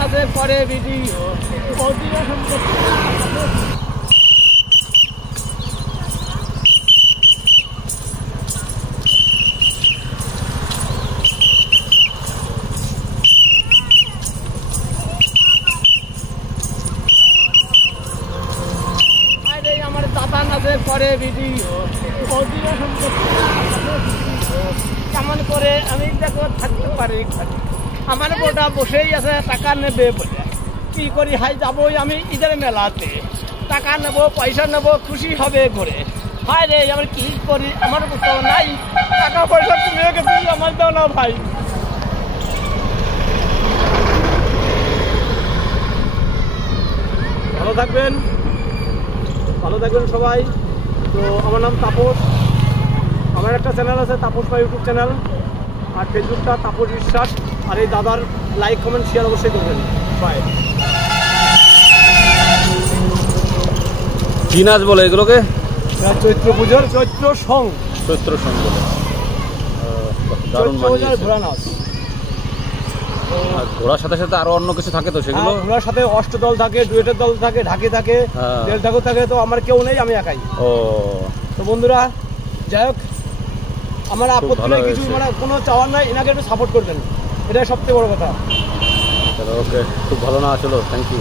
আছে পরে ভিডিও আমার দাদা আছে পরে ভিডিও কেমন করে আমি দেখো থাকতে পারি আমার বোটা বসেই আছে টাকা নেবে বলে কি করি হাই যাবোই আমি ঈদের মেলাতে টাকা নেবো পয়সা নেবো খুশি হবে করে হায় রে আমার কি করি আমার তো নাই টাকা পয়সা তুমি আমার দাও না ভাই ভালো থাকবেন সবাই তো আমার নাম তাপস আমার একটা চ্যানেল আছে তাপস ভাই ইউটিউব চ্যানেল আর ফেসবুকটা তাপস বিশ্বাস আর এই দাদার লাইক কমেন্ট শেয়ার অবশ্যই করবেন বাই কি নাচ বলে এগুলোকে চৈত্র পুজোর চৈত্র সং বলে দারুণ ঘোড়া নাচ আর ঘোড়ার সাথে সাথে আরো অন্য কিছু থাকে তো সেগুলো ঘোড়ার সাথে অষ্টদল থাকে ডুয়েটের দল থাকে ঢাকি থাকে তেল ঠাকুর থাকে তো আমার কেউ নেই আমি একাই তো বন্ধুরা যাই হোক আমার আপত্তি নেই কিছু মানে কোনো চাওয়ার নাই এনাকে একটু সাপোর্ট করবেন এটাই সবচেয়ে বড় কথা ওকে খুব ভালো না আসলো থ্যাংক ইউ